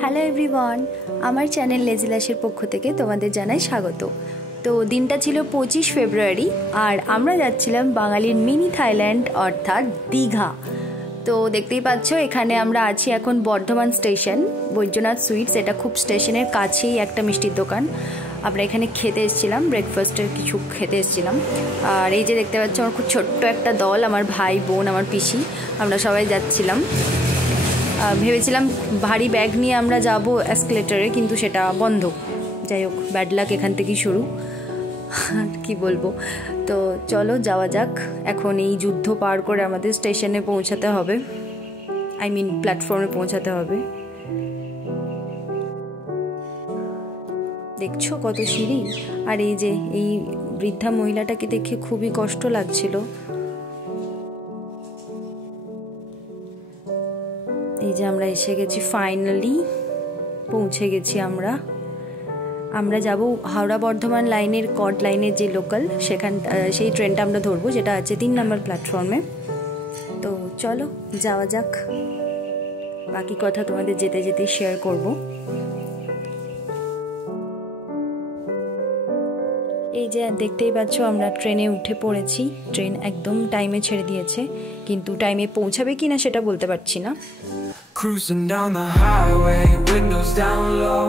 Hello everyone, আমার channel লেজিলাসের পক্ষ থেকে তোমাদের জানাই স্বাগত। তো দিনটা ছিল 25 ফেব্রুয়ারি আর আমরা যাচ্ছিলাম বাঙালির মিনি থাইল্যান্ড অর্থাৎ দীঘা। তো দেখতেই পাচ্ছ এখানে আমরা আছি এখন বর্ধমান স্টেশন, বৈদ্যনাথ সুইটস। এটা খুব স্টেশনের কাছেই একটা মিষ্টির দোকান। আমরা এখানে খেতে এসেছিলাম, ব্রেকফাস্টের কিছু খেতে এসেছিলাম। আর এই যে দেখতে পাচ্ছ আমার খুব ছোট্ট একটা দল, আমার ভাই বোন আমার পিসি, আমরা সবাই যাচ্ছিলাম। ভেবেছিলাম ভারী ব্যাগ নিয়ে আমরা যাব এসকেলেটরে, কিন্তু সেটা বন্ধ। যাই হোক, ব্যাড লাক এখান থেকেই শুরু, আর কি বলবো। তো চলো যাওয়া যাক। এখন এই যুদ্ধ পার করে আমাদের স্টেশনে পৌঁছাতে হবে, প্ল্যাটফর্মে পৌঁছাতে হবে। দেখছো কত সিঁড়ি। আর এই যে এই বৃদ্ধা মহিলাটাকে দেখে খুবই কষ্ট লাগছিল। এই যে আমরা এসে গেছি, ফাইনালি পৌঁছে গেছি। আমরা যাব হাওড়া বর্ধমান লাইনের কড লাইনের যে লোকাল, সেই ট্রেনটা আমরা ধরবো, যেটা আছে 3 নম্বর প্ল্যাটফর্মে। তো চলো যাওয়া যাক, বাকি কথা তোমাদের যেতে যেতে শেয়ার করব। এই যে দেখতেই পাচ্ছ আমরা ট্রেনে উঠে পড়েছি। ট্রেন একদম টাইমে ছেড়ে দিয়েছে, কিন্তু টাইমে পৌঁছাবে কিনা সেটা বলতে পারছি না। Cruising down the highway, windows down low.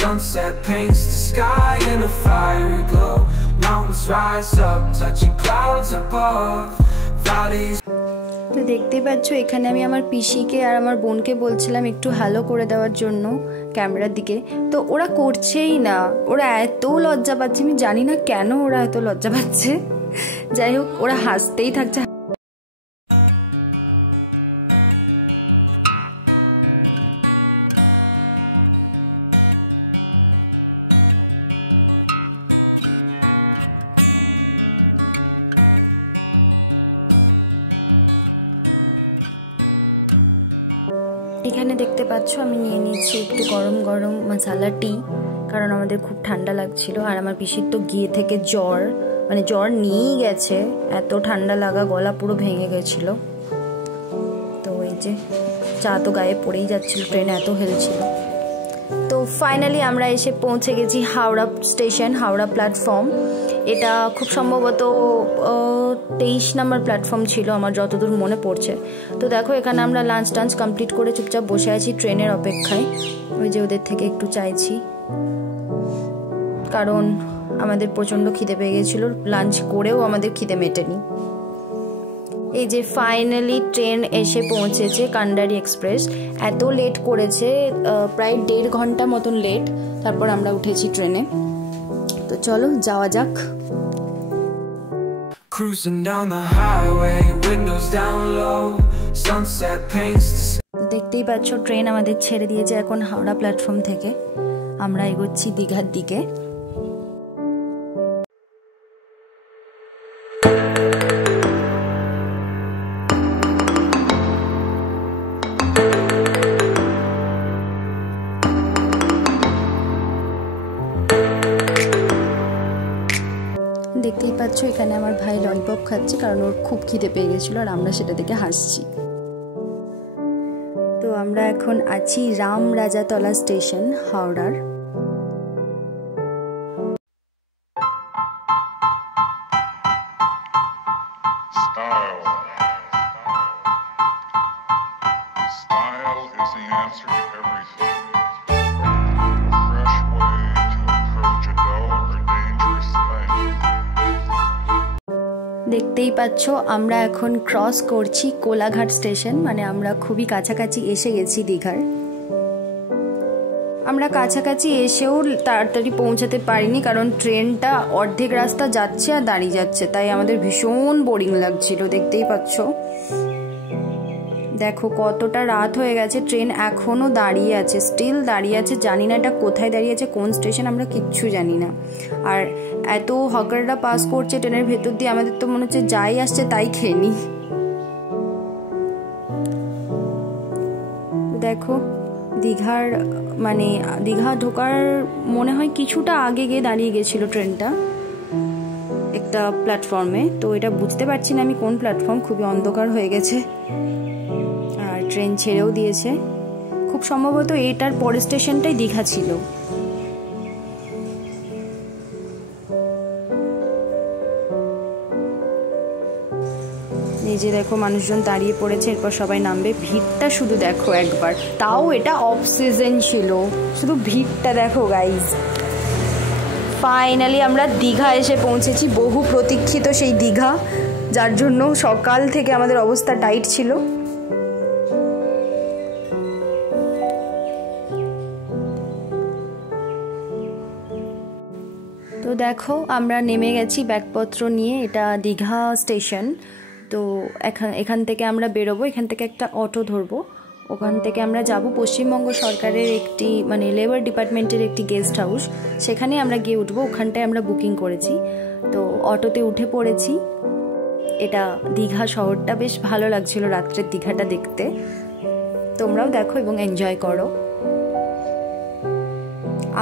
Sunset paints the sky in a fiery glow. Mountains rise up, touching clouds above. Valleys. তো দেখতেই পাচ্ছ এখানে আমি আমার পিসিকে আর আমার বোনকে বলছিলাম একটু হ্যালো করে দেওয়ার জন্য ক্যামেরার দিকে, তো ওরা করছেই না। ওরা এত লজ্জা পাচ্ছে, আমি জানি না কেন ওরা এত লজ্জা পাচ্ছে। যাই হোক, ওরা হাসতেই থাকছে। এখানে দেখতে পাচ্ছ আমি নিয়ে নিয়েছি একটু গরম গরম মশালা টি, কারণ আমাদের খুব ঠান্ডা লাগছিল। আর আমার পিসির তো গিয়ে থেকে জ্বর নিয়েই গেছে, এত ঠান্ডা লাগা, গলা পুরো ভেঙে গেছিল। তো এই যে চা তো গায়ে পড়েই যাচ্ছিল, ট্রেন এত হেলছিল। তো ফাইনালি আমরা এসে পৌঁছে গেছি হাওড়া স্টেশন, হাওড়া প্ল্যাটফর্ম। এটা খুব সম্ভবত 23 নম্বর প্ল্যাটফর্ম ছিল আমার যতদূর মনে পড়ছে। তো দেখো এখানে আমরা লাঞ্চ টাঞ্চ কমপ্লিট করে চুপচাপ বসে আছি ট্রেনের অপেক্ষায়। ওই যে ওদের থেকে একটু চাইছি, কারণ আমাদের প্রচণ্ড খিদে পেয়ে গেছিলো, লাঞ্চ করেও আমাদের খিদে মেটেনি। এই যে ফাইনালি ট্রেন এসে পৌঁছেছে, কান্ডারি এক্সপ্রেস। এত লেট করেছে, প্রায় 1.5 ঘন্টা মতন লেট। তারপর আমরা উঠেছি ট্রেনে। তো চলো যাওয়া যাক। Cruising down the highway, windows down low. Sunset paints the... দেখতেই পাচ্ছ ট্রেন আমাদের ছেড়ে দিয়েছে এখন হাওড়া প্ল্যাটফর্ম থেকে। আমরা এগোচ্ছি দীঘার দিকে। দেখতেই পাচ্ছ এখানে আমার ভাই ললিপপ খাচ্ছে, কারণ ওর খুব খিদে পেয়ে গেছিলো আর আমরা সেটা দেখে হাসছি। তো আমরা এখন আছি রামরাজাতলা স্টেশন, হাওড়ার। Style is the answer to everything. A fresh way to approach a dull or dangerous thing. দেখতেই পাচ্ছ আমরা এখন ক্রস করছি কোলাঘাট স্টেশন, মানে আমরা খুবই কাছাকাছি এসে গেছি দীঘার। আমরা কাছাকাছি এসেও তাড়াতাড়ি পৌঁছাতে পারিনি, কারণ ট্রেনটা অর্ধেক রাস্তা যাচ্ছে আর দাঁড়িয়ে যাচ্ছে, তাই আমাদের ভীষণ বোরিং লাগছিল। দেখতেই পাচ্ছ, দেখো কতটা রাত হয়ে গেছে, ট্রেন এখনও দাঁড়িয়ে আছে, স্টিল দাঁড়িয়ে আছে। জানি না এটা কোথায় দাঁড়িয়ে আছে, কোন স্টেশন, আমরা কিচ্ছু জানি না। আর এত হকাররা পাস করছে ট্রেনের ভেতর দিয়ে, আমাদের তো মনে হচ্ছে যাই আসছে তাই খেয়ে নি। দেখো দীঘা ঢোকার মনে হয় কিছুটা আগে গিয়ে দাঁড়িয়ে গেছিল ট্রেনটা একটা প্ল্যাটফর্মে। তো এটা বুঝতে পারছি না আমি কোন প্ল্যাটফর্ম, খুবই অন্ধকার হয়ে গেছে। আর ট্রেন ছেড়েও দিয়েছে। খুব সম্ভবত এটার পরের স্টেশনটাই দীঘা ছিল। এই যে দেখো মানুষজন দাঁড়িয়ে পড়েছে, এরপর সবাই নামবে। ভিড়টা শুধু দেখো একবার, তাও এটা অফ সিজন ছিল, শুধু ভিড়টা দেখো গাইজ। ফাইনালি আমরা দীঘা এসে পৌঁছেছি, বহু প্রতীক্ষিত সেই দীঘা, যার জন্য সকাল থেকে আমাদের অবস্থা টাইট ছিল। তো দেখো আমরা নেমে গেছি ব্যাগপত্র নিয়ে, এটা দীঘা স্টেশন। তো এখান থেকে আমরা বেরোবো, এখান থেকে একটা অটো ধরবো, ওখান থেকে আমরা যাব পশ্চিমবঙ্গ সরকারের একটি মানে লেবার ডিপার্টমেন্টের একটি গেস্ট হাউস, সেখানে আমরা গিয়ে উঠবো। ওখানটায় আমরা বুকিং করেছি, তো অটোতে উঠে পড়েছি। এটা দীঘা শহরটা বেশ ভালো লাগছিল রাত্রের দীঘাটা দেখতে, তোমরাও দেখো এবং এনজয় করো।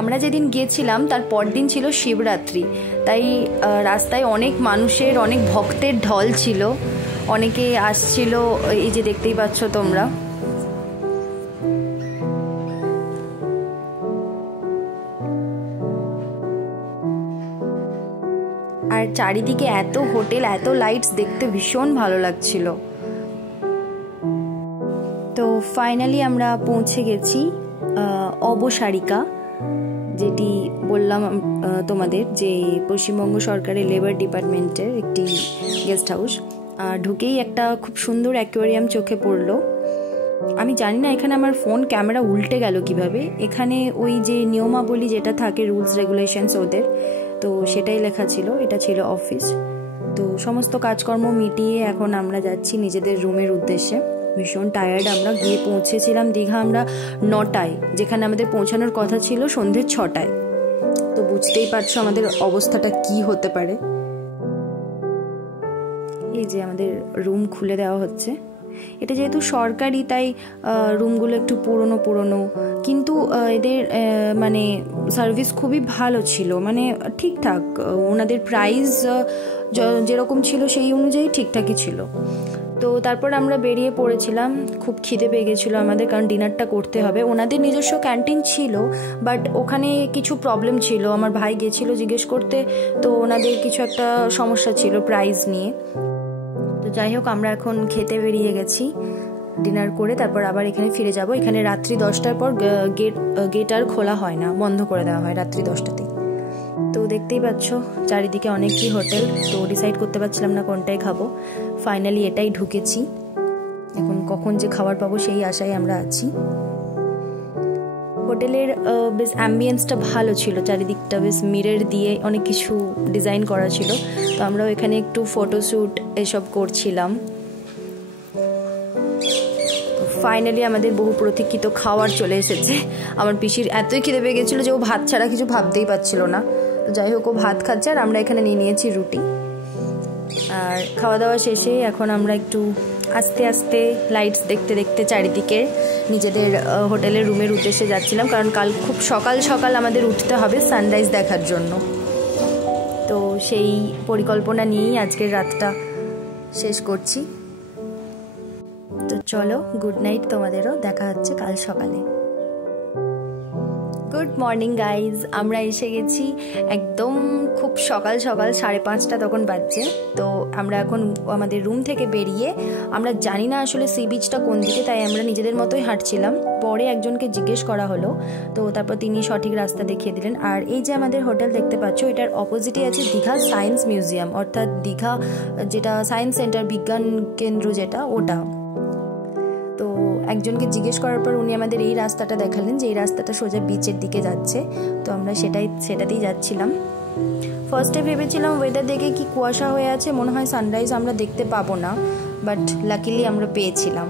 আমরা যেদিন গিয়েছিলাম তার পরদিন ছিল শিবরাত্রি, তাই রাস্তায় অনেক মানুষের, অনেক ভক্তের ঢল ছিল, অনেকে আসছিল, এই যে দেখতেই পাচ্ছ তোমরা। আর চারিদিকে এত হোটেল, এত লাইটস, দেখতে ভীষণ ভালো লাগছিল। তো ফাইনালি আমরা পৌঁছে গেছি অবসারিকা, যেটি বললাম তোমাদের যে পশ্চিমবঙ্গ সরকারের লেবার ডিপার্টমেন্টের একটি গেস্ট হাউস। ঢুকেই একটা খুব সুন্দর অ্যাকোয়ারিয়াম চোখে পড়লো। আমি জানি না এখানে আমার ফোন ক্যামেরা উল্টে গেল কিভাবে, এখানে ওই যে নিয়মাবলী যেটা থাকে, রুলস রেগুলেশনস ওদের, তো সেটাই লেখা ছিল। এটা ছিল অফিস। তো সমস্ত কাজকর্ম মিটিয়ে এখন আমরা যাচ্ছি নিজেদের রুমের উদ্দেশ্যে। ভীষণ টায়ার্ড আমরা। গিয়ে পৌঁছেছিলাম দীঘা আমরা 9টায়, যেখানে আমাদের পৌঁছানোর কথা ছিল সন্ধ্যে 6টায়। তো বুঝতেই পারছো আমাদের অবস্থাটা কি হতে পারে। এই যে আমাদের রুম খুলে দেওয়া হচ্ছে। এটা যেহেতু সরকারি তাই রুমগুলো একটু পুরনো পুরনো, কিন্তু এদের মানে সার্ভিস খুবই ভালো ছিল, মানে ঠিকঠাক। ওনাদের প্রাইস যেরকম ছিল সেই অনুযায়ী ঠিকঠাকই ছিল। তো তারপর আমরা বেরিয়ে পড়েছিলাম, খুব খিদে পেয়ে গেছিলো আমাদের, কারণ ডিনারটা করতে হবে। ওনাদের নিজস্ব ক্যান্টিন ছিল, বাট ওখানে কিছু প্রবলেম ছিল, আমার ভাই গেছিলো জিজ্ঞেস করতে, তো ওনাদের কিছু একটা সমস্যা ছিল প্রাইস নিয়ে। তো যাই হোক আমরা এখন খেতে বেরিয়ে গেছি ডিনার করে, তারপর আবার এখানে ফিরে যাব। এখানে রাত্রি 10টার পর গেট আর খোলা হয় না, বন্ধ করে দেওয়া হয় রাত্রি 10টাতেই। তো দেখতেই পাচ্ছ চারিদিকে অনেকই হোটেল, তো ডিসাইড করতে পারছিলাম না কোনটায় খাবো। ফাইনালি এটাই ঢুকেছি, এখন কখন যে খাবার পাবো সেই আশায় আমরা আছি। হোটেলের বেশ অ্যাম্বিয়েন্সটা ভালো ছিল, চারিদিকটা বেশ মিরর দিয়ে অনেক কিছু ডিজাইন করা ছিল। তো আমরাও এখানে একটু ফটোশ্যুট এসব করছিলাম। ফাইনালি আমাদের বহু প্রতীক্ষিত খাবার চলে এসেছে। আমার পিসির এতই খিদে পেয়ে গেছিলো যে ও ভাত ছাড়া কিছু ভাবতেই পারছিল না। তো যাই হোক ও ভাত খাচ্ছে, আর আমরা এখানে নিয়ে নিয়েছি রুটি। আর খাওয়া দাওয়া শেষে এখন আমরা একটু আস্তে আস্তে লাইটস দেখতে দেখতে চারিদিকে নিজেদের হোটেলের রুমের উদ্দেশ্যে যাচ্ছিলাম, কারণ কাল খুব সকাল সকাল আমাদের উঠতে হবে সানরাইজ দেখার জন্য। তো সেই পরিকল্পনা নিয়েই আজকের রাতটা শেষ করছি। তো চলো, গুড নাইট তোমাদেরও, দেখা হচ্ছে কাল সকালে। গুড মর্নিং গাইজ, আমরা এসে গেছি একদম খুব সকাল সকাল, 5:30 তখন বাজছে। তো আমরা এখন আমাদের রুম থেকে বেরিয়ে, আমরা জানি না আসলে সি বিচটা কোন দিকে, তাই আমরা নিজেদের মতোই হাঁটছিলাম। পরে একজনকে জিজ্ঞেস করা হলো, তো তারপর তিনি সঠিক রাস্তা দেখিয়ে দিলেন। আর এই যে আমাদের হোটেল দেখতে পাচ্ছ, এটার অপোজিটে আছে দীঘা সায়েন্স মিউজিয়াম, অর্থাৎ দীঘা যেটা সায়েন্স সেন্টার, বিজ্ঞান কেন্দ্র যেটা, ওটা। তো একজনকে জিজ্ঞেস করার পর উনি আমাদের এই রাস্তাটা দেখালেন যে এই রাস্তাটা সোজা বিচের দিকে যাচ্ছে। তো আমরা সেটাতেই যাচ্ছিলাম। ফার্স্টে ভেবেছিলাম ওয়েদার দেখে কি কুয়াশা হয়ে আছে, মনে হয় সানরাইজ আমরা দেখতে পাবো না, বাট লাকিলি আমরা পেয়েছিলাম।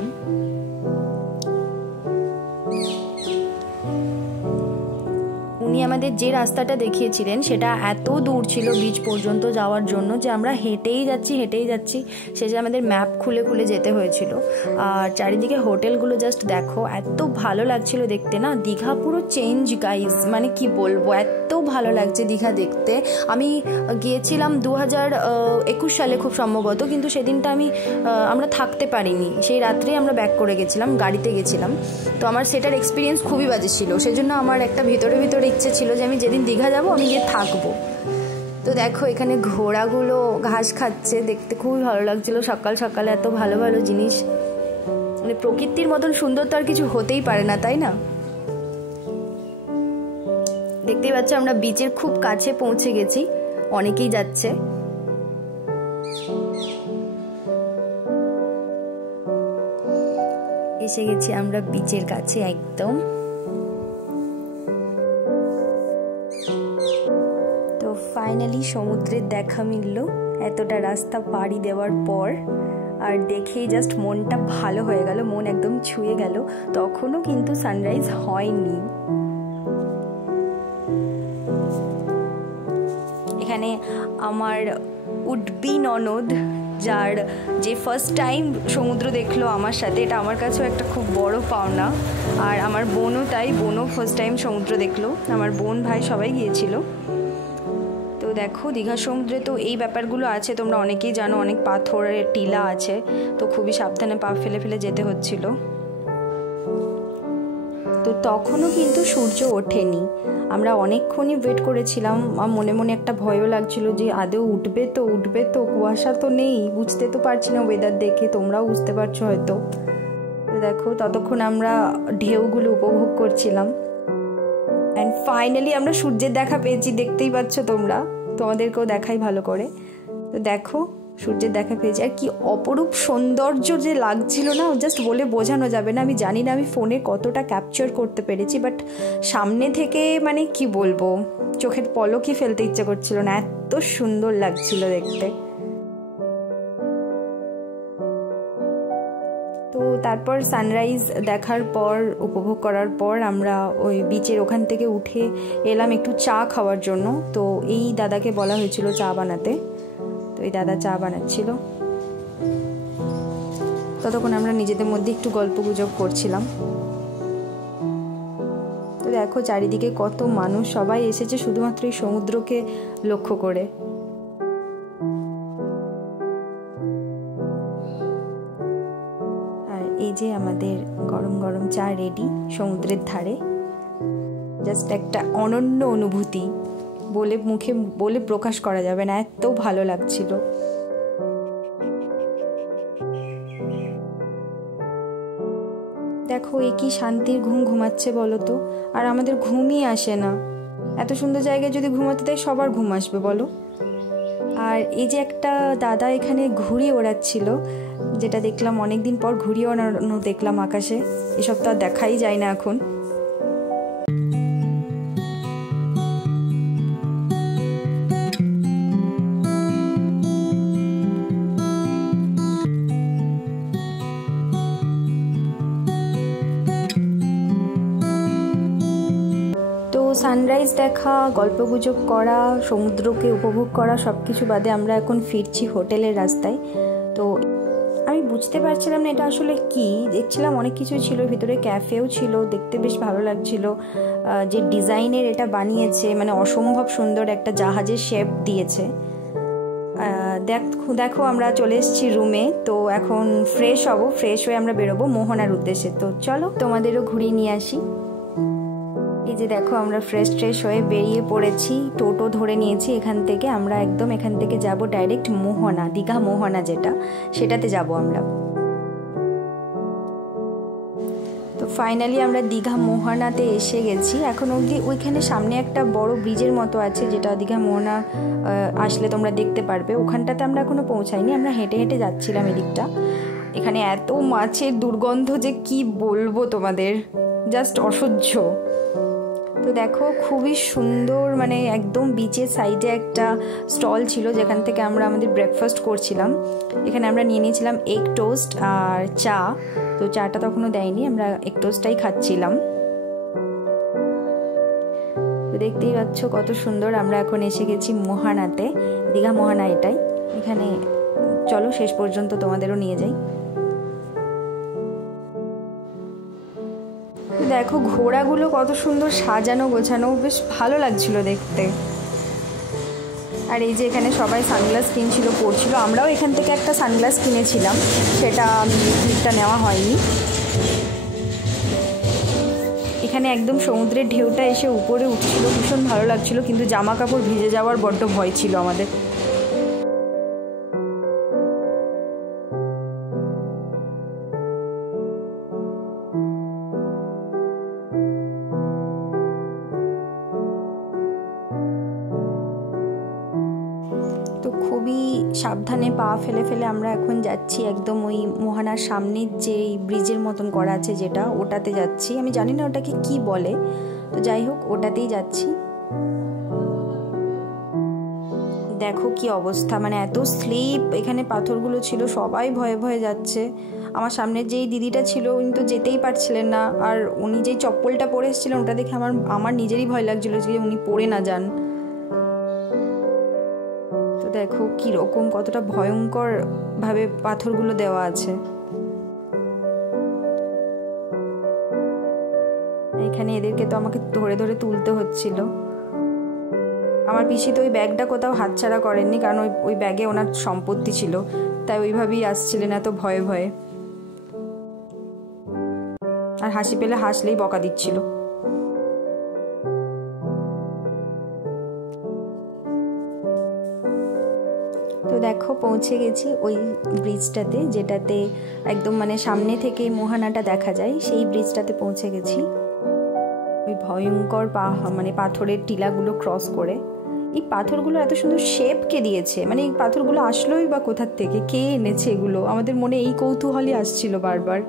উনি আমাদের যে রাস্তাটা দেখিয়েছিলেন সেটা এত দূর ছিল বিচ পর্যন্ত যাওয়ার জন্য যে আমরা হেঁটেই যাচ্ছি, শেষে আমাদের ম্যাপ খুলে খুলে যেতে হয়েছিল। আর চারিদিকে হোটেলগুলো জাস্ট দেখো, এত ভালো লাগছিল দেখতে না। দীঘা পুরো চেঞ্জ গাইজ, মানে কি বলবো, এত ভালো লাগছে দীঘা দেখতে। আমি গিয়েছিলাম 2021 সালে খুব সম্ভবত, কিন্তু সেদিনটা আমরা থাকতে পারিনি, সেই রাত্রেই আমরা ব্যাক করে গেছিলাম, গাড়িতে গেছিলাম। তো আমার সেটার এক্সপিরিয়েন্স খুবই বাজে ছিল, সেজন্য আমার একটা ভিতরে ইচ্ছে ছিল যে আমি যেদিন দীঘা যাব আমি গিয়ে থাকবো। তো দেখো এখানে ঘোড়াগুলো ঘাস খাচ্ছে, দেখতে খুবই ভালো লাগছিল সকাল সকালে, এত ভালো ভালো জিনিস। মানে প্রকৃতির মতন সুন্দর তো আর কিছু হতেই পারে না, তাই না? দেখতেই পাচ্ছ আমরা বিচের খুব কাছে পৌঁছে গেছি, অনেকেই যাচ্ছে। এসে গেছি আমরা বিচের কাছে একদম। তো ফাইনালি সমুদ্রের দেখা মিলল এতটা রাস্তা পাড়ি দেওয়ার পর। আর দেখেই জাস্ট মনটা ভালো হয়ে গেল, মন একদম ছুঁয়ে গেল। তখনও কিন্তু সানরাইজ হয়নি। এখানে আমার উডবি ননদ, যে ফার্স্ট টাইম সমুদ্র দেখলো আমার সাথে, এটা আমার কাছেও একটা খুব বড় পাওনা। আর আমার বোনও তাই, বোনও ফার্স্ট টাইম সমুদ্র দেখলো, আমার বোন ভাই সবাই গিয়েছিল। তো দেখো দীঘা সমুদ্রে তো এই ব্যাপারগুলো আছে, তোমরা অনেকেই জানো, অনেক পাথরের টিলা আছে, তো খুবই সাবধানে পা ফেলে ফেলে যেতে হচ্ছিল। তো তখনও কিন্তু সূর্য ওঠেনি, আমরা অনেকক্ষণই ওয়েট করেছিলাম। মনে মনে একটা ভয়ও লাগছিল যে আদৌ উঠবে তো, কুয়াশা তো নেই, বুঝতে তো পারছি না ওয়েদার দেখে, তোমরাও বুঝতে পারছো হয়তো। তো দেখো ততক্ষণ আমরা ঢেউগুলো উপভোগ করছিলাম। অ্যান্ড ফাইনালি আমরা সূর্যের দেখা পেয়েছি, দেখতেই পাচ্ছ তোমরা, তোমাদেরকেও দেখাই ভালো করে। তো দেখো সূর্যের দেখা পেয়েছি, আর কি অপরূপ সৌন্দর্য যে লাগছিল না, জাস্ট বলে বোঝানো যাবে না। আমি জানি না আমি ফোনে কতটা ক্যাপচার করতে পেরেছি, বাট সামনে থেকে মানে কি বলবো, চোখের পলকই ফেলতে ইচ্ছে করছিল না, এত সুন্দর লাগছিল দেখতে। তো তারপর সানরাইজ দেখার পর, উপভোগ করার পর আমরা ওই বিচের ওখান থেকে উঠে এলাম একটু চা খাওয়ার জন্য। তো এই দাদাকে বলা হয়েছিল চা বানাতে, তো এই দাদা চা বানাচ্ছিল। ততক্ষণ আমরা নিজেদের মধ্যে একটু গল্প গুজব করছিলাম। তো দেখো চারিদিকে কত মানুষ, সবাই এসেছে শুধুমাত্র এই সমুদ্রকে লক্ষ্য করে। আর এই যে আমাদের গরম গরম চা রেডি সমুদ্রের ধারে, জাস্ট একটা অনন্য অনুভূতি, মুখে বলে প্রকাশ করা যাবে না, এত ভালো লাগছিল। দেখো এ কি শান্তির ঘুম ঘুমাচ্ছে বলো তো, আর আমাদের ঘুমই আসে না। এত সুন্দর জায়গায় যদি ঘুমাতে দেয় সবার ঘুম আসবে বলো। আর এই যে একটা দাদা এখানে ঘুড়ি ওড়াচ্ছিল, যেটা দেখলাম অনেকদিন পর ঘুড়ি ওড়ানো দেখলাম আকাশে, এসব তো আর দেখাই যায় না এখন। সানরাইজ দেখা, গল্পগুজব করা, সমুদ্রকে উপভোগ করা, সব কিছু বাদে আমরা এখন ফিরছি হোটেলের রাস্তায়। তো আমি বুঝতে পারছিলাম না এটা আসলে কি, দেখছিলাম অনেক কিছু ছিল ভিতরে, ক্যাফেও ছিল, দেখতে বেশ ভালো লাগছিল। যে ডিজাইনের এটা বানিয়েছে, মানে অসম্ভব সুন্দর একটা জাহাজের শেপ দিয়েছে। দেখো আমরা চলে এসেছি রুমে। তো এখন ফ্রেশ হব, ফ্রেশ হয়ে আমরা বেরোবো মোহনার উদ্দেশ্যে। তো চলো তোমাদেরও ঘুরিয়ে নিয়ে আসি। এই যে দেখো আমরা ফ্রেশ হয়ে বেরিয়ে পড়েছি, টোটো ধরে নিয়েছি এখান থেকে। আমরা একদম এখান থেকে যাব ডাইরেক্ট মোহনা, দীঘা মোহনা যেটা, সেটাতে যাব আমরা। তো ফাইনালি আমরা দীঘা মোহনাতে এসে গেছি। এখন অবধি ওইখানে সামনে একটা বড় ব্রিজের মতো আছে, যেটা দীঘা মোহনা আসলে তোমরা দেখতে পারবে, ওখানটাতে আমরা এখনো পৌঁছাইনি। আমরা হেঁটে হেঁটে যাচ্ছিলাম এদিকটা। এখানে এত মাছের দুর্গন্ধ যে কি বলবো তোমাদের, জাস্ট অসহ্য। তো দেখো খুবই সুন্দর, মানে একদম বিচের সাইডে একটা স্টল ছিল যেখান থেকে আমরা আমাদের ব্রেকফাস্ট করছিলাম। এখানে আমরা নিয়ে নিয়েছিলাম এগ টোস্ট আর চা। তো চাটা তখনও দেয়নি, আমরা এগ টোস্টটাই খাচ্ছিলাম। তো দেখতেই পাচ্ছ কত সুন্দর। আমরা এখন এসে গেছি মোহানাতে, দীঘা মোহানা এটাই। এখানে চলো শেষ পর্যন্ত তোমাদেরও নিয়ে যাই। দেখো ঘোড়াগুলো কত সুন্দর সাজানো গোছানো, বেশ ভালো লাগছিল দেখতে। আর এই যে এখানে সবাই সানগ্লাস কিনছিল, পড়ছিল। আমরাও এখান থেকে একটা সানগ্লাস কিনেছিলাম, সেটা ক্লিপটা নেওয়া হয়নি। এখানে একদম সমুদ্রের ঢেউটা এসে উপরে উঠছিল, ভীষণ ভালো লাগছিল, কিন্তু জামা কাপড় ভিজে যাওয়ার বড্ড ভয় ছিল আমাদের। তো খুবই সাবধানে পা ফেলে ফেলে আমরা এখন যাচ্ছি একদম ওই মোহানার সামনের যে ব্রিজের মতন করা আছে যেটা, ওটাতে যাচ্ছি। আমি জানি না ওটাকে কি বলে, তো যাই হোক ওটাতেই যাচ্ছি। দেখো কি অবস্থা, মানে এত স্লিপ, এখানে পাথরগুলো ছিল, সবাই ভয়ে ভয়ে যাচ্ছে। আমার সামনের যেই দিদিটা ছিল উনি তো যেতেই পারছিলেন না, আর উনি যেই চপ্পলটা পরে এসেছিলেন ওটা দেখে আমার নিজেরই ভয় লাগছিল যে উনি পরে না যান। তো দেখো কীরকম, কতটা ভয়ঙ্কর ভাবে পাথরগুলো দেওয়া আছে। এখানে এদেরকে তো আমাকে ধরে ধরে তুলতে হচ্ছিল। আমার পিসি তো ওই ব্যাগটা কোথাও হাতছাড়া করেননি, কারণ ওই ব্যাগে ওনার সম্পত্তি ছিল, তাই ওইভাবেই আসছিলেন এত ভয়ে ভয়ে। আর হাসি পেলে হাসলেই বকা দিচ্ছিল। তো দেখো পৌঁছে গেছি ওই ব্রিজটাতে, যেটাতে একদম মানে সামনে থেকে মোহানাটা দেখা যায়, সেই ব্রিজটাতে পৌঁছে গেছি। ওই ভয়ঙ্কর মানে পাথরের টিলাগুলো ক্রস করে। এই পাথরগুলো এত সুন্দর শেপ কে দিয়েছে, মানে এই পাথরগুলো আসলোই বা কোথার থেকে, কে এনেছে এগুলো, আমাদের মনে এই কৌতূহলই আসছিল বারবার।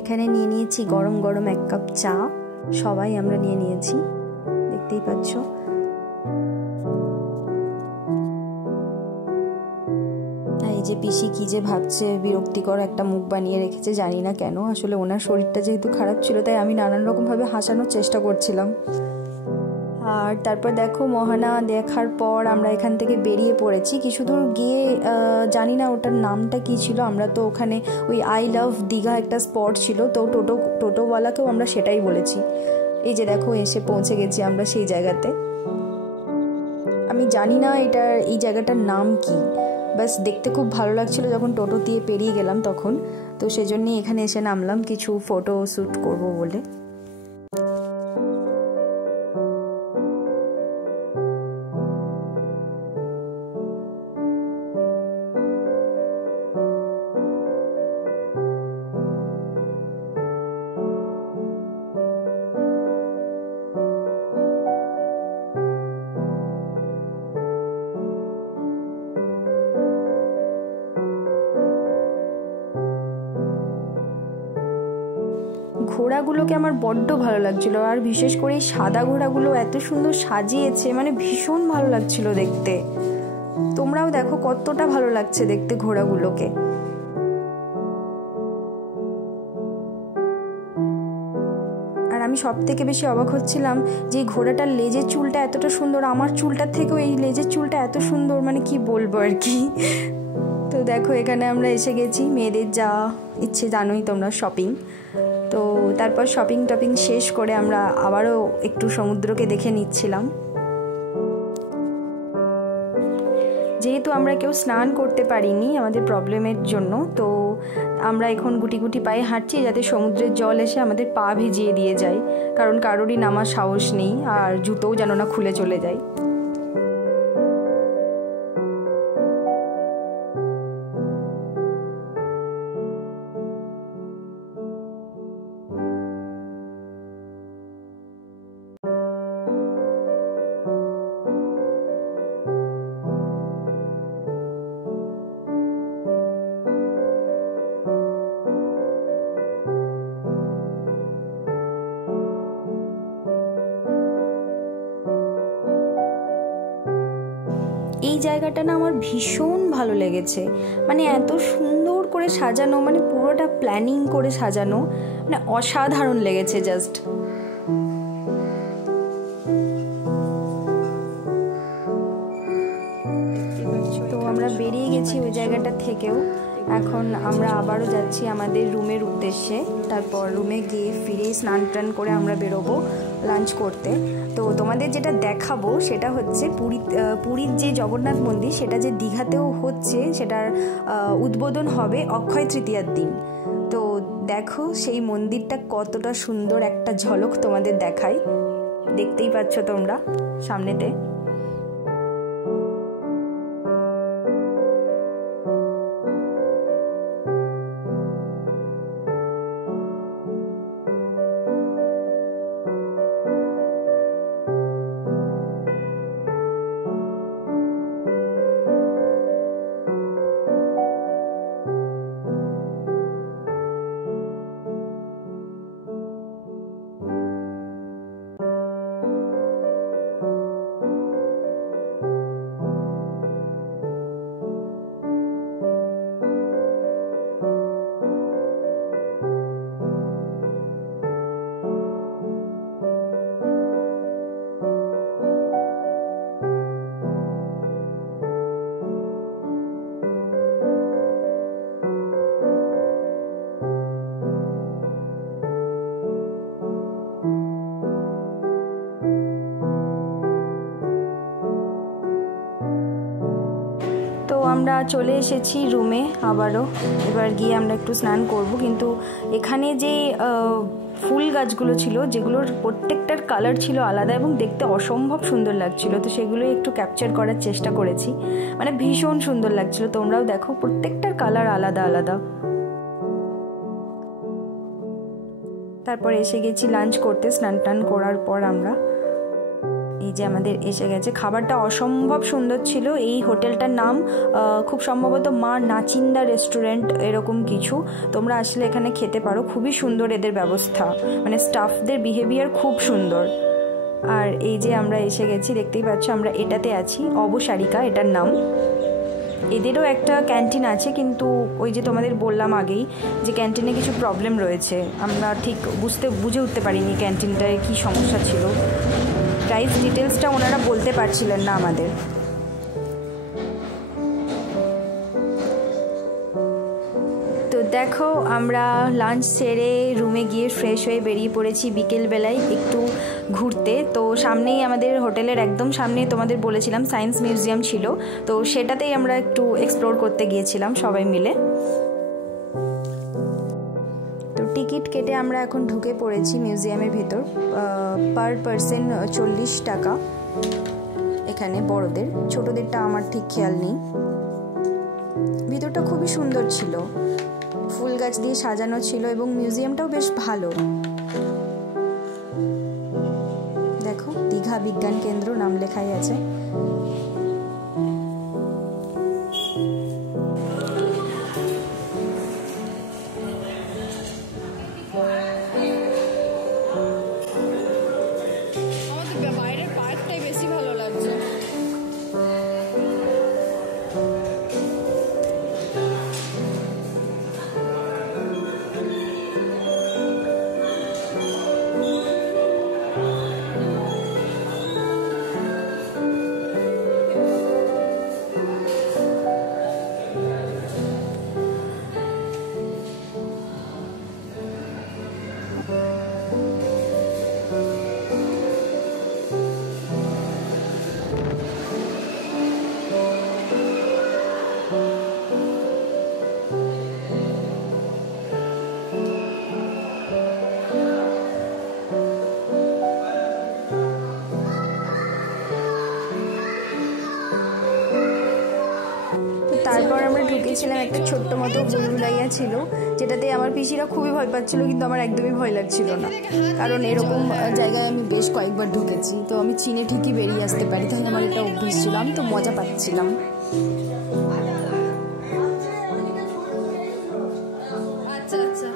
এখানে নিয়ে নিয়েছি গরম গরম 1 কাপ চা, সবাই আমরা নিয়ে নিয়েছি, দেখতেই পাচ্ছ। এই যে পিসি কি যে ভাবছে, বিরক্তিকর একটা মুখ বানিয়ে রেখেছে, জানি না কেন। আসলে ওনার শরীরটা যেহেতু খারাপ ছিল, তাই আমি নানান রকমভাবে হাসানোর চেষ্টা করছিলাম। আর তারপর দেখো মোহানা দেখার পর আমরা এখান থেকে বেরিয়ে পড়েছি। কিছু দূর গিয়ে জানি না ওটার নামটা কি ছিল, আমরা তো ওখানে ওই আই লাভ দীঘা একটা স্পট ছিল, তো টোটোওয়ালাকেও আমরা সেটাই বলেছি। এই যে দেখো এসে পৌঁছে গেছি আমরা সেই জায়গাতে। আমি জানি না এই জায়গাটার নাম কি, বাস দেখতে খুব ভালো লাগছিল যখন টোটো দিয়ে পেরিয়ে গেলাম তখন, তো সেজন্যই এখানে এসে নামলাম কিছু ফটো শ্যুট করবো বলে। ঘোড়াগুলোকে আমার বড্ড ভালো লাগছিল, আর বিশেষ করে এই সাদা ঘোড়াগুলো এত সুন্দর সাজিয়েছে, মানে ভীষণ ভালো লাগছিল দেখতে। তোমরাও দেখো কতটা ভালো লাগছে দেখতে ঘোড়াগুলোকে। আর আমি সব থেকে বেশি অবাক হচ্ছিলাম যে ঘোড়াটার লেজের চুলটা এতটা সুন্দর, আমার চুলটার থেকেও এই লেজের চুলটা এত সুন্দর, মানে কি বলবো আর কি। তো দেখো এখানে আমরা এসে গেছি, মেয়েদের যা ইচ্ছে জানোই তোমরা, শপিং। তো তারপর শপিং টপিং শেষ করে আমরা আবারও একটু সমুদ্রকে দেখে নিচ্ছিলাম। যেহেতু আমরা কেউ স্নান করতে পারিনি আমাদের প্রবলেমের জন্য, তো আমরা এখন গুটি গুটি পায়ে হাঁটছি যাতে সমুদ্রের জল এসে আমাদের পা ভিজিয়ে দিয়ে যায়, কারণ কারোরই নামার সাহস নেই, আর জুতোও যেন না খুলে চলে যায়। এই জায়গাটা না আমার ভীষণ ভালো লেগেছে, মানে এত সুন্দর করে সাজানো, মানে পুরোটা প্ল্যানিং করে সাজানো, মানে অসাধারণ লেগেছে জাস্ট। তো আমরা বেরিয়ে গেছি ওই জায়গাটা থেকেও। এখন আমরা আবারও যাচ্ছি আমাদের রুমের উদ্দেশ্যে। তারপর রুমে গিয়ে ফিরে স্নান টান করে আমরা বেরোবো লাঞ্চ করতে। তো তোমাদের যেটা দেখাবো সেটা হচ্ছে পুরীর যে জগন্নাথ মন্দির, সেটা যে দীঘাতেও হচ্ছে, সেটার উদ্বোধন হবে অক্ষয় তৃতীয়ার দিন। তো দেখো সেই মন্দিরটা কতটা সুন্দর, একটা ঝলক তোমাদের দেখাই, দেখতেই পাচ্ছ তোমরা সামনেতে। আমরা চলে এসেছি রুমে আবারও। এবার গিয়ে আমরা একটু স্নান করব, কিন্তু এখানে যে ফুল গাছগুলো ছিল, যেগুলোর প্রত্যেকটার কালার ছিল আলাদা এবং দেখতে অসম্ভব সুন্দর লাগছিল, তো সেগুলোই একটু ক্যাপচার করার চেষ্টা করেছি। মানে ভীষণ সুন্দর লাগছিল, তোমরাও দেখো প্রত্যেকটার কালার আলাদা আলাদা। তারপর এসে গেছি লাঞ্চ করতে। স্নান টান করার পর আমরা এই যে আমাদের এসে গেছে, খাবারটা অসম্ভব সুন্দর ছিল। এই হোটেলটার নাম খুব সম্ভবত মা নাচিন্দা রেস্টুরেন্ট এরকম কিছু, তোমরা আসলে এখানে খেতে পারো। খুবই সুন্দর এদের ব্যবস্থা, মানে স্টাফদের বিহেভিয়ার খুব সুন্দর। আর এই যে আমরা এসে গেছি, দেখতেই পাচ্ছ আমরা এটাতে আছি, অবসারিকা এটার নাম। এদেরও একটা ক্যান্টিন আছে, কিন্তু ওই যে তোমাদের বললাম আগেই যে ক্যান্টিনে কিছু প্রবলেম রয়েছে, আমরা ঠিক বুঝে উঠতে পারিনি ক্যান্টিনটায় কী সমস্যা ছিল। প্রাইস ডিটেলসটা ওনারা বলতে পারছিলেন না আমাদের। তো দেখো আমরা লাঞ্চ সেরে রুমে গিয়ে ফ্রেশ হয়ে বেরিয়ে পড়েছি বিকেলবেলায় একটু ঘুরতে। তো সামনেই আমাদের হোটেলের একদম সামনে তোমাদের বলেছিলাম সায়েন্স মিউজিয়াম ছিল, তো সেটাতেই আমরা একটু এক্সপ্লোর করতে গিয়েছিলাম সবাই মিলে। তো টিকিট কেটে আমরা এখন ঢুকে পড়েছি মিউজিয়ামের ভেতর। পার পারসন 40 টাকা এখানে বড়দের, ছোটদেরটা আমার ঠিক খেয়াল নেই। ভিতরটা খুবই সুন্দর ছিল, ফুল গাছ দিয়ে সাজানো ছিল এবং মিউজিয়ামটাও বেশ ভালো। দেখো দীঘা বিজ্ঞান কেন্দ্র নাম লেখাই আছে। বাইরের পার্কটাই বেশি ভালো লাগছে। তারপর আমরা ঢুকেছিলাম, একটা ছোট্ট মতো ভুলভুলাইয়া ছিল, যেটাতে আমার পিসিরা খুবই ভয় পাচ্ছিল, কিন্তু আমার একদমই ভয় লাগছিল না, কারণ এরকম জায়গায় আমি বেশ কয়েকবার ঢুকেছি, তো আমি চিনে ঠিকই বেরিয়ে আসতে পারি, তাই আমার এটা অভ্যেস ছিল, আমি তো মজা পাচ্ছিলাম। আচ্ছা আচ্ছা,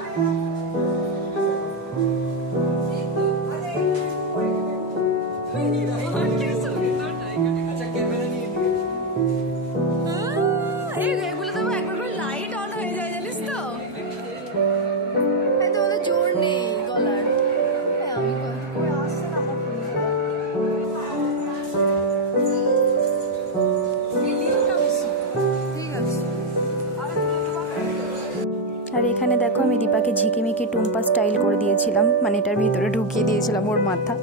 এখানে দেখো আমি দীপাকে ঝিকিমিকি টুম্পা স্টাইল করে দিয়েছিলাম, মানে এটার ভিতরে ঢুকিয়ে দিয়েছিলাম ওর মাথা।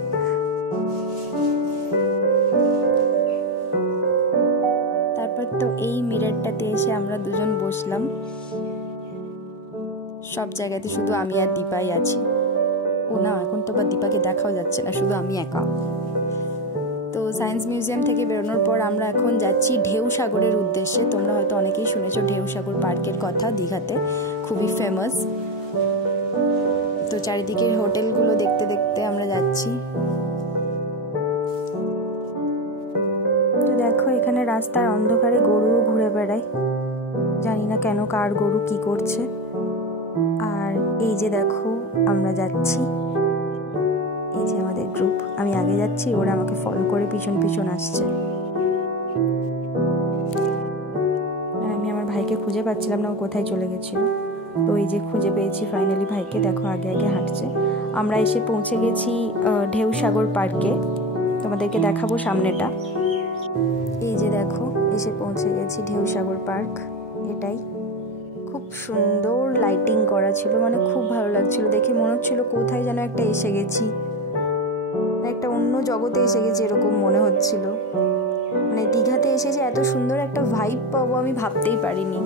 তারপর তো এই মিররটাতে এসে আমরা দুজন বসলাম, সব জায়গাতে শুধু আমি আর দীপাই আছি। ও না, এখন তো বা দীপাকে দেখাও যাচ্ছে না, শুধু আমি একা। তো সায়েন্স মিউজিয়াম থেকে বেরোনোর পর আমরা এখন যাচ্ছি ঢেউ সাগরের উদ্দেশ্যে। তোমরা হয়তো অনেকেই শুনেছো ঢেউ সাগর পার্কের কথা, দীঘাতে খুবই ফেমাস। তো চারিদিকের হোটেলগুলো দেখতে দেখতে আমরা যাচ্ছি। তো দেখো এখানে রাস্তার অন্ধকারে গরুও ঘুরে বেড়ায়, জানি না কেন, কার গরু কি করছে। আর এই যে দেখো আমরা যাচ্ছি, এই যে আমাদের গ্রুপ, আমি আগে যাচ্ছি, ওরা আমাকে ফলো করে পিছন পিছন আসছে। আর আমি আমার ভাইকে খুঁজে পাচ্ছিলাম না, ও কোথায় চলে গেছিল। তো এই যে খুঁজে পেয়েছি ফাইনালি ভাইকে, দেখো আগে আগে হাঁটছে। আমরা এসে পৌঁছে গেছি ঢেউ সাগর পার্কে, তোমাদেরকে দেখাবো সামনেটা। এই যে দেখো এসে পৌঁছে গেছি ঢেউ সাগর পার্ক, এটাই। খুব সুন্দর লাইটিং করা ছিল, মানে খুব ভালো লাগছিল দেখে, মনে হচ্ছিল কোথায় যেন একটা এসে গেছি, একটা অন্য জগতে এসে গেছি এরকম মনে হচ্ছিল। মানে দীঘাতে এসে যে এত সুন্দর একটা ভাইব পাবো আমি ভাবতেই পারিনি।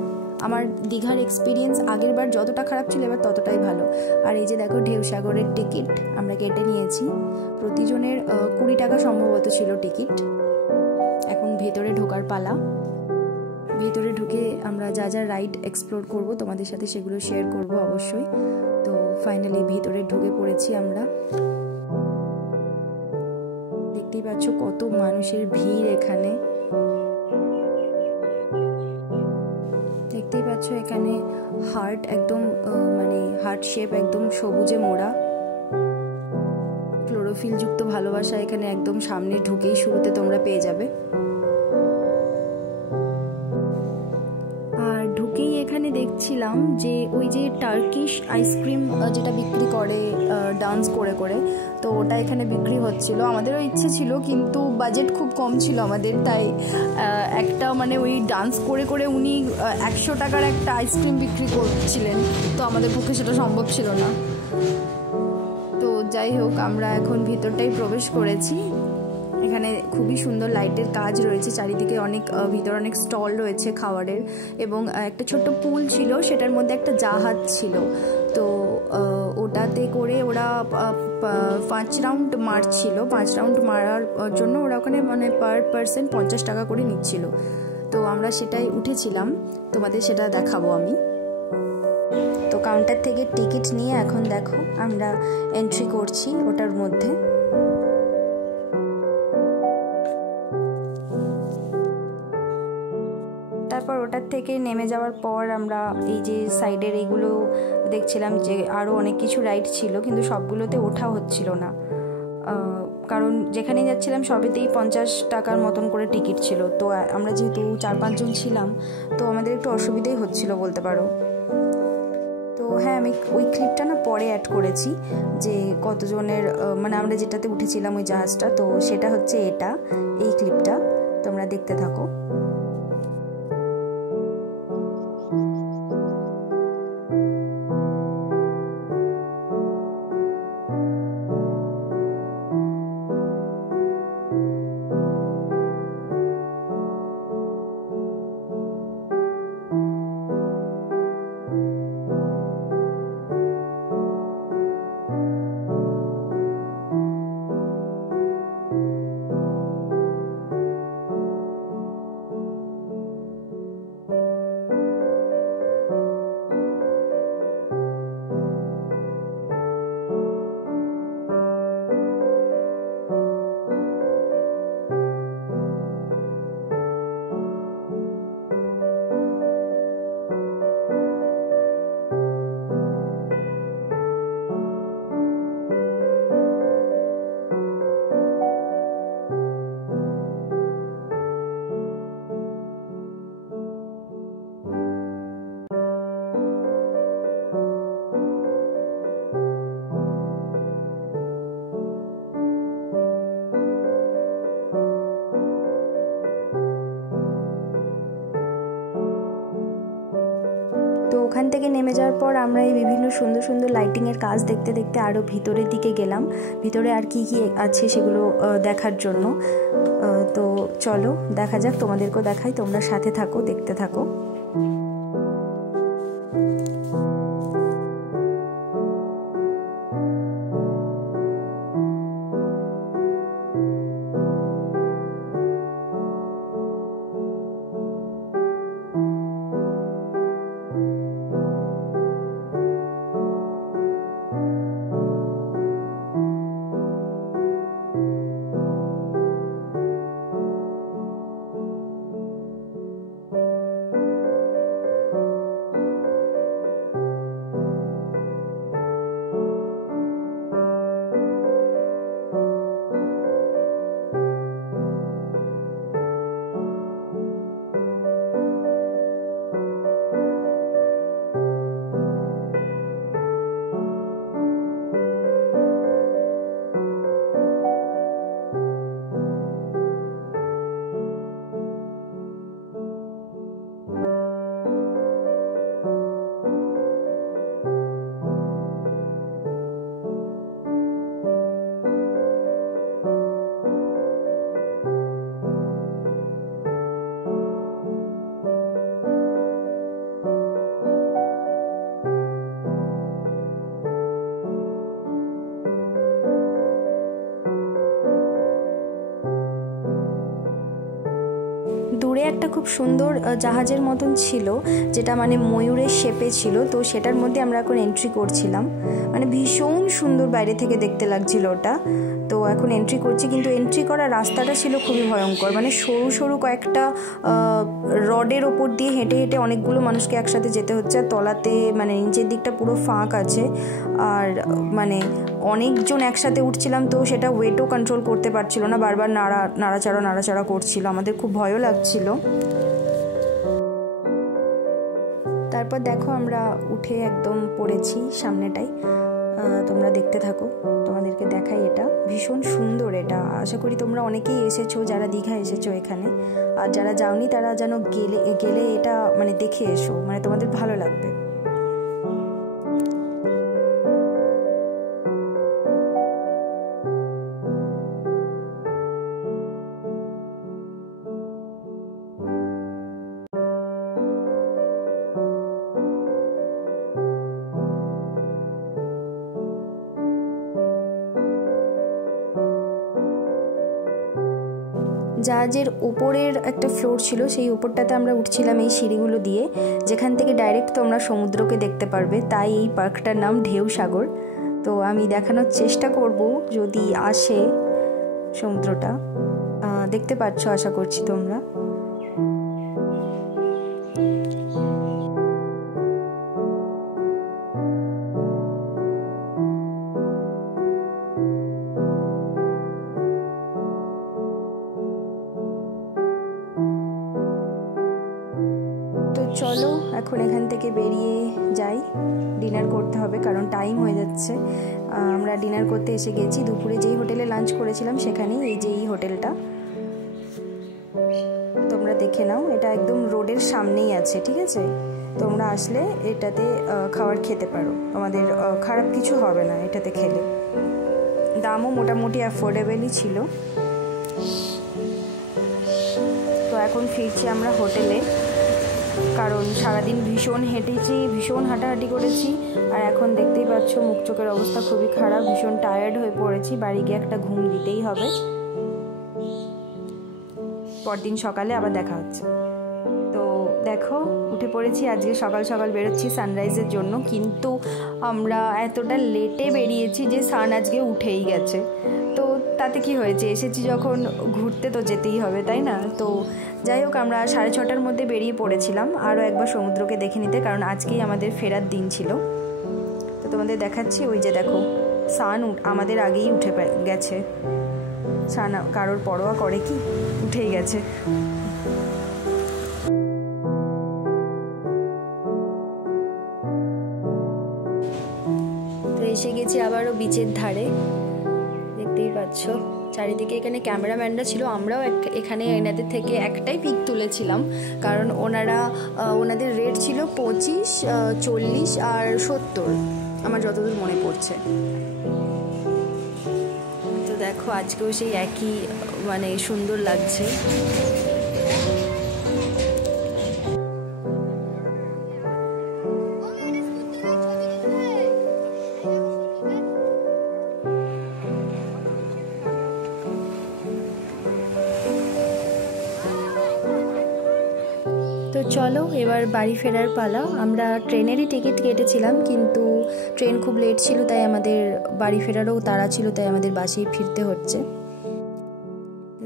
আমার দীঘার এক্সপিরিয়েন্স আগের বার যতটা খারাপ ছিল এবার ততটাই ভালো। আর এই যে দেখো ঢেউ সাগরের টিকিট আমরা কেটে নিয়েছি, প্রতিজনের 20 টাকা সম্ভবত ছিল টিকিট। এখন ভেতরে ঢোকার পালা। ভেতরে ঢুকে আমরা যা যা রাইড এক্সপ্লোর করব তোমাদের সাথে সেগুলো শেয়ার করব অবশ্যই। তো ফাইনালি ভেতরে ঢুকে পড়েছি আমরা। দেখতেই পাচ্ছ কত মানুষের ভিড় এখানে, দেখতেই পাচ্ছ এখানে হার্ট একদম মানে হার্ট শেপ একদম সবুজে মোড়া, ক্লোরোফিল যুক্ত ভালোবাসা এখানে একদম সামনে ঢুকেই শুরুতে তোমরা পেয়ে যাবে। আর ঢুকেই এখানে দেখছিলাম যে ওই যে টার্কিশ আইসক্রিম যেটা বিক্রি করে ডান্স করে করে, তো ওটা এখানে বিক্রি হচ্ছিল। আমাদেরও ইচ্ছে ছিল কিন্তু বাজেট খুব কম ছিল আমাদের, তাই একটা মানে ওই ডান্স করে করে উনি 100 টাকার একটা আইসক্রিম বিক্রি করছিলেন, তো আমাদের পক্ষে সেটা সম্ভব ছিল না। তো যাই হোক আমরা এখন ভিতরটাই প্রবেশ করেছি। এখানে খুবই সুন্দর লাইটের কাজ রয়েছে চারিদিকে, অনেক ভিতরে অনেক স্টল রয়েছে খাবারের, এবং একটা ছোট্ট পুল ছিল, সেটার মধ্যে একটা জাহাজ ছিল। তো ওটাতে করে ওরা 5 রাউন্ড মারছিল, 5 রাউন্ড মারার জন্য ওরা ওখানে মানে পার পার্সন 50 টাকা করে নিচ্ছিল। তো আমরা সেটাই উঠেছিলাম, তোমাদের সেটা দেখাবো আমি। তো কাউন্টার থেকে টিকিট নিয়ে এখন দেখো আমরা এন্ট্রি করছি ওটার মধ্যে। তারপর ওটার থেকে নেমে যাওয়ার পর আমরা এই যে সাইডের এইগুলো দেখছিলাম যে আরও অনেক কিছু রাইড ছিল, কিন্তু সবগুলোতে ওঠা হচ্ছিল না, কারণ যেখানেই যাচ্ছিলাম সবেতেই 50 টাকার মতন করে টিকিট ছিল। তো আমরা যেহেতু 4-5 জন ছিলাম, তো আমাদের একটু অসুবিধাই হচ্ছিল বলতে পারো। তো হ্যাঁ, আমি ওই ক্লিপটা না পরে অ্যাড করেছি যে কতজনের মানে আমরা যেটাতে উঠেছিলাম ওই জাহাজটা, তো সেটা হচ্ছে এটা, এই ক্লিপটা তোমরা দেখতে থাকো। ওখান থেকে নেমে যাওয়ার পর আমরা এই বিভিন্ন সুন্দর সুন্দর লাইটিংয়ের কাজ দেখতে দেখতে আরও ভিতরের দিকে গেলাম, ভিতরে আর কি কি আছে সেগুলো দেখার জন্য। তো চলো দেখা যাক, তোমাদেরকেও দেখাই, তোমরা সাথে থাকো, দেখতে থাকো। দূরে একটা খুব সুন্দর জাহাজের মতন ছিল, যেটা মানে ময়ূরের শেপে ছিল। তো সেটার মধ্যে আমরা এখন এন্ট্রি করছিলাম, মানে ভীষণ সুন্দর বাইরে থেকে দেখতে লাগছিল ওটা। তো এখন এন্ট্রি করছি, কিন্তু এন্ট্রি করার রাস্তাটা ছিল খুবই ভয়ঙ্কর, মানে সরু সরু কয়েকটা রডের ওপর দিয়ে হেঁটে হেঁটে অনেকগুলো মানুষকে একসাথে যেতে হচ্ছে। আর তলাতে মানে নিচের দিকটা পুরো ফাঁক আছে, আর মানে অনেকজন একসাথে উঠছিলাম, তো সেটা ওয়েটও কন্ট্রোল করতে পারছিল না, বারবার নাড়াচাড়া করছিল, আমাদের খুব ভয়ও লাগছিল। তারপর দেখো আমরা উঠে একদম পড়েছি সামনেটাই, তোমরা দেখতে থাকো, তোমাদেরকে দেখাই। এটা ভীষণ সুন্দর, এটা আশা করি তোমরা অনেকেই এসেছো, যারা দীঘা এসেছো এখানে, আর যারা যাওনি তারা যেন গেলে এটা মানে দেখে এসো, মানে তোমাদের ভালো লাগবে। জাহাজের উপরের একটা ফ্লোর ছিল, সেই উপরটাতে আমরা উঠছিলাম এই সিঁড়িগুলো দিয়ে, যেখান থেকে ডাইরেক্ট তোমরা সমুদ্রকে দেখতে পারবে। তাই এই পার্কটার নাম ঢেউ সাগর। তো আমি দেখানোর চেষ্টা করব, যদি আসে সমুদ্রটা দেখতে পাচ্ছ আশা করছি তোমরা। চলো এখন এখান থেকে বেরিয়ে যাই, ডিনার করতে হবে, কারণ টাইম হয়ে যাচ্ছে। আমরা ডিনার করতে এসে গেছি, দুপুরে যেই হোটেলে লাঞ্চ করেছিলাম সেখানেই, এই যে এই হোটেলটা তোমরা দেখে নাও, এটা একদম রোডের সামনেই আছে, ঠিক আছে? তোমরা আসলে এটাতে খাবার খেতে পারো, তোমাদের খারাপ কিছু হবে না এটাতে খেলে। দামও মোটামুটি অ্যাফোর্ডেবলই ছিল। তো এখন ফিরছি আমরা হোটেলে, কারণ সারাদিন ভীষণ হেঁটেছি, ভীষণ হাঁটাহাঁটি করেছি, আর এখন দেখতেই পাচ্ছ মুখ চোখের অবস্থা খুবই খারাপ, ভীষণ টায়ার্ড হয়ে পড়েছি। বাড়ি গিয়ে একটা ঘুম দিতেই হবে, পরদিন সকালে আবার দেখা হচ্ছে। তো দেখো উঠে পড়েছি, আজকে সকাল সকাল বেরোচ্ছি সানরাইজের জন্য, কিন্তু আমরা এতটা লেটে বেরিয়েছি যে সান আজকে উঠেই গেছে। তো তাতে কি হয়েছে, এসেছি যখন ঘুরতে তো যেতেই হবে, তাই না? তো যাই হোক, আমরা 6:30টার মধ্যে বেরিয়ে পড়েছিলাম আরও একবার সমুদ্রকে দেখে নিতে, কারণ আজকেই আমাদের ফেরার দিন ছিল। তো তোমাদের দেখাচ্ছি, ওই যে দেখো সান আমাদের আগেই উঠে গেছে। সান কারোর পরোয়া করে কি, উঠেই গেছে। তো এসে গেছি আবারও বিচের ধারে, দেখতেই পাচ্ছ চারিদিকে এখানে ক্যামেরাম্যানরা ছিল, আমরাও এখানে এনাদের থেকে একটাই পিক তুলেছিলাম, কারণ ওনাদের রেট ছিল 25, 40 আর 70, আমার যতদূর মনে পড়ছে। তো দেখো আজকেও সেই একই মানে সুন্দর লাগছে। তো চলো এবার বাড়ি ফেরার পালা। আমরা ট্রেনেরই টিকিট কেটেছিলাম, কিন্তু ট্রেন খুব লেট ছিল, তাই আমাদের বাড়ি ফেরারও তাড়া ছিল, তাই আমাদের বাসেই ফিরতে হচ্ছে।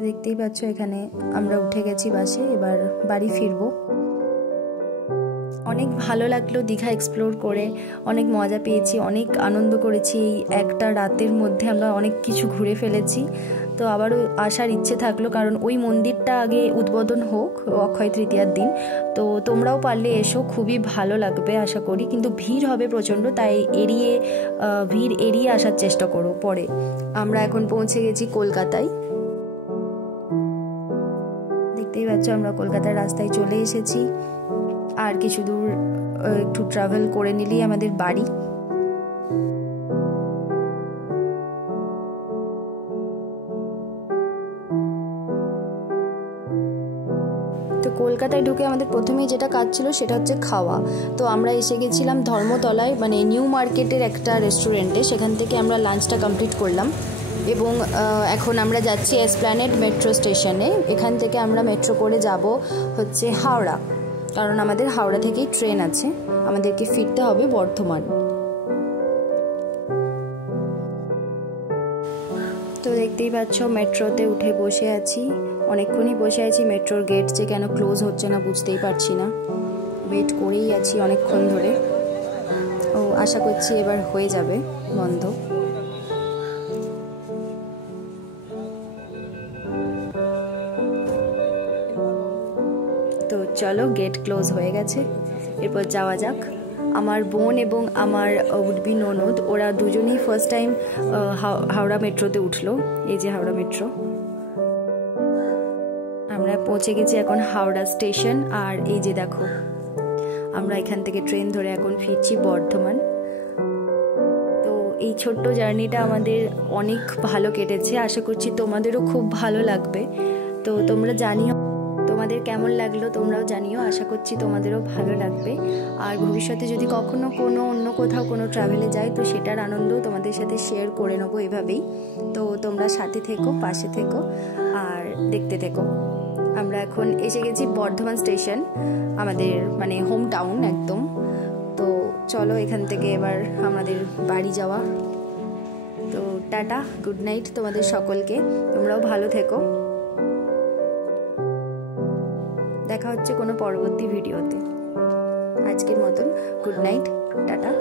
দেখতেই পাচ্ছ এখানে আমরা উঠে গেছি বাসে, এবার বাড়ি ফিরবো। অনেক ভালো লাগলো দীঘা এক্সপ্লোর করে, অনেক মজা পেয়েছি, অনেক আনন্দ করেছি। এই একটা রাতের মধ্যে আমরা অনেক কিছু ঘুরে ফেলেছি। তো আবারও আসার ইচ্ছে থাকলো, কারণ ওই মন্দিরটা আগে উদ্বোধন হোক অক্ষয় তৃতীয়ার দিন। তো তোমরাও পারলে এসো, খুবই ভালো লাগবে আশা করি, কিন্তু ভিড় হবে প্রচণ্ড, তাই ভিড় এড়িয়ে আসার চেষ্টা করো পরে। আমরা এখন পৌঁছে গেছি কলকাতায়। দেখতেই পাচ্ছ আমরা কলকাতার রাস্তায় চলে এসেছি, আর কিছু দূর একটু ট্রাভেল করে নিলেই আমাদের বাড়ি। তো কলকাতায় ঢুকে আমাদের প্রথমেই যেটা কাজ ছিল সেটা হচ্ছে খাওয়া। তো আমরা এসে গেছিলাম ধর্মতলায়, মানে নিউ মার্কেটের একটা রেস্টুরেন্টে, সেখান থেকে আমরা লাঞ্চটা কমপ্লিট করলাম এবং এখন আমরা যাচ্ছি এসপ্ল্যানেড মেট্রো স্টেশনে। এখান থেকে আমরা মেট্রো করে যাব হচ্ছে হাওড়া, কারণ আমাদের হাওড়া থেকেই ট্রেন আছে, আমাদেরকে ফিরতে হবে বর্ধমান। তো দেখতেই পাচ্ছ মেট্রোতে উঠে বসে আছি, অনেকক্ষণই বসে আছি। মেট্রোর গেট যে কেন ক্লোজ হচ্ছে না বুঝতেই পারছি না, ওয়েট করেই আছি অনেকক্ষণ ধরে। ও আশা করছি এবার হয়ে যাবে বন্ধ। তো চলো গেট ক্লোজ হয়ে গেছে, এরপর যাওয়া যাক। আমার বোন এবং আমার উডবি ননদ, ওরা দুজনেই ফার্স্ট টাইম হাওড়া মেট্রোতে উঠলো। এই যে হাওড়া মেট্রো, আমরা পৌঁছে গেছি এখন হাওড়া স্টেশন। আর এই যে দেখো আমরা এখান থেকে ট্রেন ধরে এখন ফিরছি বর্ধমান। তো এই ছোট্ট জার্নিটা আমাদের অনেক ভালো কেটেছে, আশা করছি তোমাদেরও খুব ভালো লাগবে। তো তোমরা জানিও তোমাদের কেমন লাগলো, তোমরাও জানিও, আশা করছি তোমাদেরও ভালো লাগবে। আর ভবিষ্যতে যদি কখনো অন্য কোথাও কোনো ট্রাভেলে যাই, তো সেটার আনন্দ তোমাদের সাথে শেয়ার করে নেবো এভাবেই। তো তোমরা সাথে থেকো, পাশে থেকো আর দেখতে থেকো। আমরা এখন এসে গেছি বর্ধমান স্টেশন, আমাদের মানে হোম টাউন একদম। তো চলো এখান থেকে এবার আমাদের বাড়ি যাওয়া। তো টাটা, গুড নাইট তোমাদের সকলকে, তোমরাও ভালো থেকো। দেখা হচ্ছে কোনো পরবর্তী ভিডিওতে। আজকের মতন গুড নাইট, টাটা।